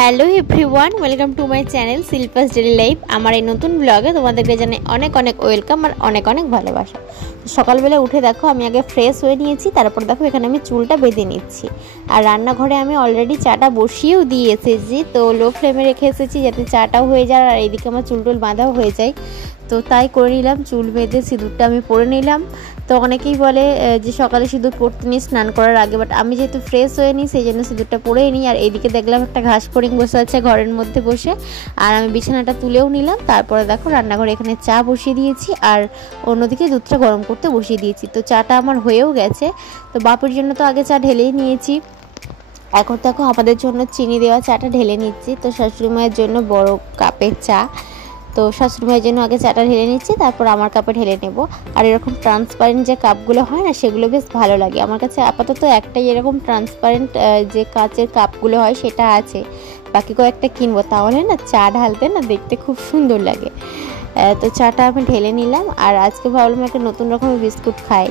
Hello everyone, welcome to my channel Shilpa's daily life. আমার এই নতুন ব্লগে তোমাদেরকে জানাই অনেক অনেক ওয়েলকাম আর অনেক অনেক ভালোবাসা। সকালবেলা উঠে দেখো আমি আগে ফ্রেশ হয়ে নিয়েছি, তারপর দেখো এখানে আমি চুলটা বেঁধে নিচ্ছি। আর রান্নাঘরে আমি অলরেডি চাটা বসিয়েও দিয়ে এসেছি, তো লো ফ্লেমে রেখে এসেছি যাতে চাটাও হয়ে যায় আর এইদিকে আমার চুল টুল বাঁধাও হয়ে যায়। তো তাই করে নিলাম, চুল বেঁধে সিঁদুরটা আমি পরে নিলাম। তো অনেকেই বলে যে সকালে সিঁদুর পরতে নিই স্নান করার আগে, বাট আমি যেহেতু ফ্রেশ হয়ে নিই সেই জন্য সিঁদুরটা পরেই নিই। আর এইদিকে দেখলাম একটা ঘাস ফড়িং বসে আছে ঘরের মধ্যে বসে, আর আমি বিছানাটা তুলেও নিলাম। তারপরে দেখো রান্নাঘরে এখানে চা বসিয়ে দিয়েছি আর অন্যদিকে দুধটা গরম করতে বসিয়ে দিয়েছি। তো চাটা আমার হয়েও গেছে। তো বাপের জন্য তো আগে চা ঢেলেই নিয়েছি, এখন দেখো আমাদের জন্য চিনি দেওয়া চাটা ঢেলে নিচ্ছি। তো শাশুড়ি মায়ের জন্য বড় কাপের চা, তো শাশুড়ি মায়ের জন্য আগে চাটা ঢেলে নিচ্ছি, তারপর আমার কাপে ঢেলে নেব। আর এরকম ট্রান্সপারেন্ট যে কাপগুলো হয় না, সেগুলো বেশ ভালো লাগে আমার কাছে। আপাতত একটাই এরকম ট্রান্সপারেন্ট যে কাচের কাপগুলো হয় সেটা আছে, বাকি কয়েকটা কিনবো, তাহলে না চা ঢালতে না দেখতে খুব সুন্দর লাগে। তো চাটা আমি ঢেলে নিলাম। আর আজকে ভাবলাম একটা নতুন রকমের বিস্কুট খাই।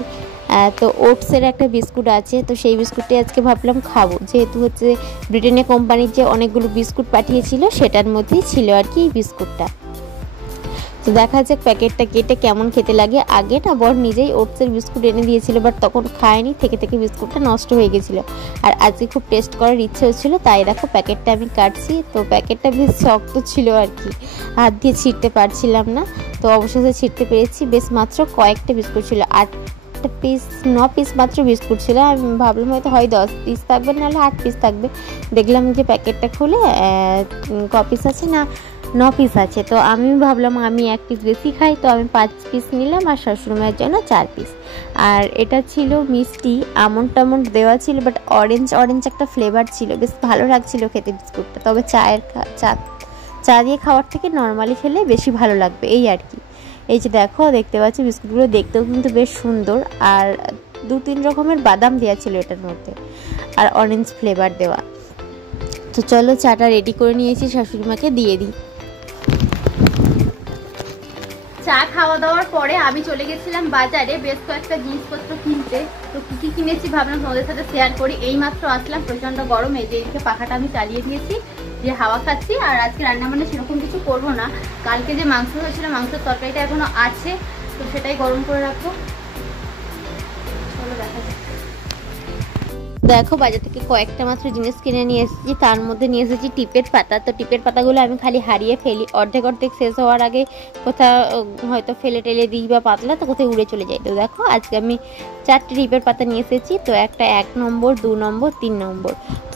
তো ওটসের একটা বিস্কুট আছে, তো সেই বিস্কুটটি আজকে ভাবলাম খাবো, যেহেতু হচ্ছে ব্রিটানিয়া কোম্পানির যে অনেকগুলো বিস্কুট পাঠিয়েছিল সেটার মধ্যেই ছিল আর কি এই বিস্কুটটা। তো দেখা যাক প্যাকেটটা কেটে কেমন খেতে লাগে। আগে না বর নিজেই ওটসের বিস্কুট এনে দিয়েছিল, বাট তখন খায়নি, থেকে থেকে বিস্কুটটা নষ্ট হয়ে গেছিলো। আর আজকে খুব টেস্ট করার ইচ্ছে হচ্ছিল, তাই দেখো প্যাকেটটা আমি কাটছি। তো প্যাকেটটা বেশ শক্ত ছিল আর কি, হাত দিয়ে ছিঁড়তে পারছিলাম না। তো অবশেষে ছিঁড়তে পেরেছি। বেশ মাত্র কয়েকটা বিস্কুট ছিল, 9 পিস মাত্র বিস্কুট ছিল। আমি ভাবলাম হয়তো 10 পিস থাকবে, নাহলে 8 পিস থাকবে। দেখলাম যে প্যাকেটটা খুলে ক পিস আছে না, 9 পিস আছে। তো আমি ভাবলাম আমি 1 পিস বেশি খাই, তো আমি 5 পিস নিলাম আর শাশুড়িমায়ের জন্য 4 পিস। আর এটা ছিল মিষ্টি, আমন্ড টামন্ড দেওয়া ছিল, বাট অরেঞ্জ একটা ফ্লেভার ছিল, বেশ ভালো লাগছিল খেতে বিস্কুটটা। তবে চা দিয়ে খাওয়ার থেকে নর্মালি খেলে বেশি ভালো লাগবে এই আর কি। এই যে দেখো দেখতে পাচ্ছি বিস্কুটগুলো দেখতেও কিন্তু বেশ সুন্দর, আর 2-3 রকমের বাদাম দেওয়া ছিল এটার মধ্যে, আর অরেঞ্জ ফ্লেভার দেওয়া। তো চলো চাটা রেডি করে নিয়েছি, শাশুড়ি মাকে দিয়ে দিই। চা খাওয়া দাওয়ার পরে আমি চলে গেছিলাম বাজারে বেশ কয়েকটা জিনিসপত্র কিনতে। তো কি কি কিনেছি ভাবলাম তোমাদের সাথে শেয়ার করি। এই মাত্র আসলাম, প্রচন্ড গরম, এই যে এদিকে পাখাটা আমি চালিয়ে দিয়েছি, যে হাওয়া খাচ্ছি। আর আজকে রান্না বান্না সেরকম কিছু করবো না, কালকে যে মাংস হয়েছিল মাংসের তরকারিটা এখনো আছে, তো সেটাই গরম করে রাখবো। চলো দেখা যাক। দেখো বাজার থেকে কয়েকটা মাত্র জিনিস কিনে নিয়ে এসেছি, তার মধ্যে নিয়ে এসেছি টিপের পাতা। তো টিপের পাতাগুলো আমি খালি হারিয়ে ফেলি, অর্ধেক শেষ হওয়ার আগে কোথাও হয়তো ফেলে টেলে দিই বা পাতলা, তো কোথায় উড়ে চলে যায়। তো দেখো আজকে আমি 4টে টিপের পাতা নিয়ে এসেছি। তো একটা 1 নম্বর, 2 নম্বর, 3 নম্বর,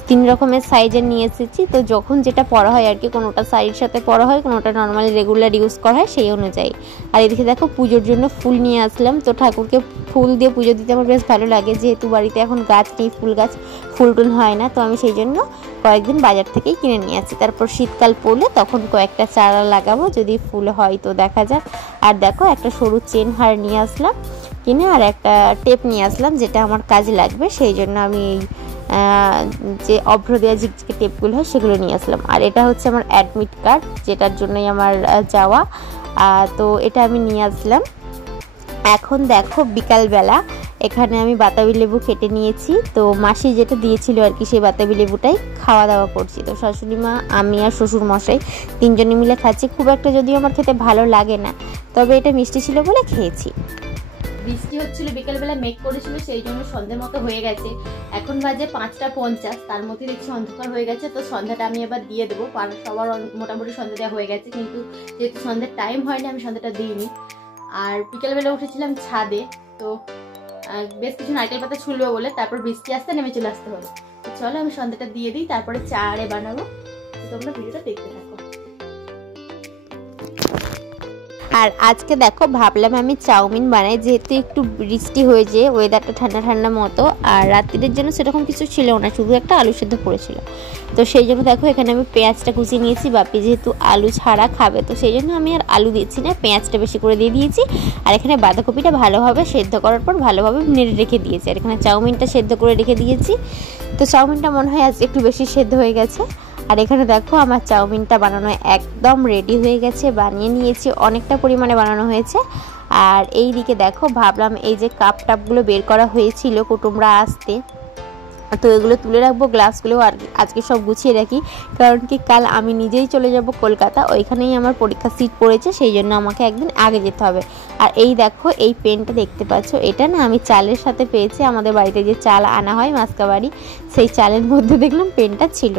3 রকমের সাইজের নিয়ে এসেছি। তো যখন যেটা পরা হয় আর কি, কোনোটা শাড়ির সাথে পরা হয়, কোনোটা নর্মালি রেগুলার ইউজ করা হয় সেই অনুযায়ী। আর এদিকে দেখো পুজোর জন্য ফুল নিয়ে আসলাম। তো ঠাকুরকে ফুল দিয়ে পুজো দিতে আমার বেশ ভালো লাগে, যেহেতু বাড়িতে এখন গাছ নেই, ফুল গাছ ফুল টুল হয় না, তো আমি সেই জন্য কয়েকদিন বাজার থেকেই কিনে নিয়ে আসি। তারপর শীতকাল পড়লে তখন কয়েকটা চারা লাগাবো, যদি ফুল হয় তো দেখা যাক। আর দেখো একটা সরু চেন হার নিয়ে আসলাম কিনে, আর একটা টেপ নিয়ে আসলাম যেটা আমার কাজে লাগবে, সেই জন্য আমি এই যে অভ্র দেওয়া ঝিকঝিকে টেপগুলো হয় সেগুলো নিয়ে আসলাম। আর এটা হচ্ছে আমার অ্যাডমিট কার্ড, যেটার জন্যই আমার যাওয়া, তো এটা আমি নিয়ে আসলাম। এখন দেখো বিকালবেলা এখানে আমি বাতাবি লেবু কেটে নিয়েছি। তো মাসি যেটা দিয়েছিল আর কি, সেই বাতাবি লেবুটাই খাওয়া দাওয়া করছি। তো শাশুড়ি মা, আমি আর শ্বশুর মশাই 3 জনে মিলে খাচ্ছি। খুব একটা যদিও আমার খেতে ভালো লাগে না, তবে এটা মিষ্টি ছিল বলে খেয়েছি। বৃষ্টি হচ্ছিল, বিকালবেলা মেঘ করেছিল, সেই জন্য সন্ধ্যে মতো হয়ে গেছে। এখন বাজে 5টা 50, তার মধ্যে দেখছি অন্ধকার হয়ে গেছে। তো সন্ধ্যাটা আমি এবার দিয়ে দেবো, সবার মোটামুটি সন্ধ্যা দেওয়া হয়ে গেছে, কিন্তু যেহেতু সন্ধ্যার টাইম হয়নি আমি সন্ধ্যাটা দিইনি। আর বিকেলবেলা উঠেছিলাম ছাদে, তো বেশ কিছু নারকেল পাতা ছুলবো বলে, তারপর বৃষ্টি আসতে নেমে চলে আসতে হলো। তো চলো আমি সন্ধ্যাটা দিয়ে দিই, তারপরে চা আরে বানাবো। তোমরা ভিডিওটা দেখতে থাকো। আর আজকে দেখো ভাবলাম আমি চাউমিন বানাই, যেহেতু একটু বৃষ্টি হয়েছে, ওয়েদারটা ঠান্ডা ঠান্ডা মতো, আর রাত্রির জন্য সেরকম কিছু ছিল না, শুধু একটা আলু সেদ্ধ পড়েছিল। তো সেই জন্য দেখো এখানে আমি পেঁয়াজটা কুচিয়ে নিয়েছি। বাপি যেহেতু আলু ছাড়া খাবে, তো সেই জন্য আমি আর আলু দিচ্ছি না, পেঁয়াজটা বেশি করে দিয়ে দিয়েছি। আর এখানে বাঁধাকপিটা ভালোভাবে সেদ্ধ করার পর ভালোভাবে নেড়ে রেখে দিয়েছি। আর এখানে চাউমিনটা সেদ্ধ করে রেখে দিয়েছি। তো চাউমিনটা মনে হয় আজ একটু বেশি সেদ্ধ হয়ে গেছে। আর এখানে দেখো আমার চাউমিনটা বানানো একদম রেডি হয়ে গেছে, বানিয়ে নিয়েছি, অনেকটা পরিমাণে বানানো হয়েছে। আর এই দিকে দেখো ভাবলাম এই যে কাপ টাপগুলো বের করা হয়েছিল কুটুমরা আসতে, তো এগুলো তুলে রাখবো, গ্লাসগুলো আর আজকে সব গুছিয়ে রাখি, কারণ কি কাল আমি নিজেই চলে যাব কলকাতা, ওইখানেই আমার পরীক্ষা সিট পড়েছে, সেই জন্য আমাকে একদিন আগে যেতে হবে। আর এই দেখো এই পেনটা দেখতে পাচ্ছ, এটা না আমি চালের সাথে পেয়েছি, আমাদের বাড়িতে যে চাল আনা হয় মাসকাবাড়ি, সেই চালের মধ্যে দেখলাম পেনটা ছিল।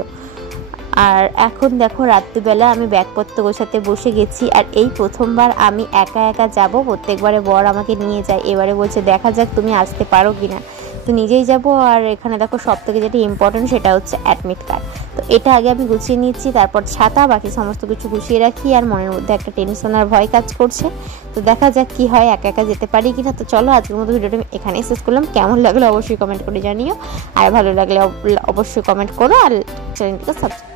আর এখন দেখো রাত্রিবেলা আমি ব্যাগপত্র গোছাতে বসে গেছি, আর এই প্রথমবার আমি একা একা যাব, প্রত্যেকবারে বর আমাকে নিয়ে যায়, এবারে বলছে দেখা যাক তুমি আসতে পারো কিনা, তো নিজেই যাব। আর এখানে দেখো সব থেকে যেটা ইম্পর্টেন্ট সেটা হচ্ছে অ্যাডমিট কার্ড, তো এটা আগে আমি গুছিয়ে নিচ্ছি, তারপর ছাতা বাকি সমস্ত কিছু গুছিয়ে রাখি। আর মনের মধ্যে একটা টেনশন আর ভয় কাজ করছে, তো দেখা যাক কি হয়, একা একা যেতে পারি কিনা। তো চলো আজকের মতো ভিডিওটা আমি এখানেই শেষ করলাম, কেমন লাগলো অবশ্যই কমেন্ট করে জানিও, আর ভালো লাগলে অবশ্যই কমেন্ট করো, আর চ্যানেলটিকে সাবস্ক্রাইব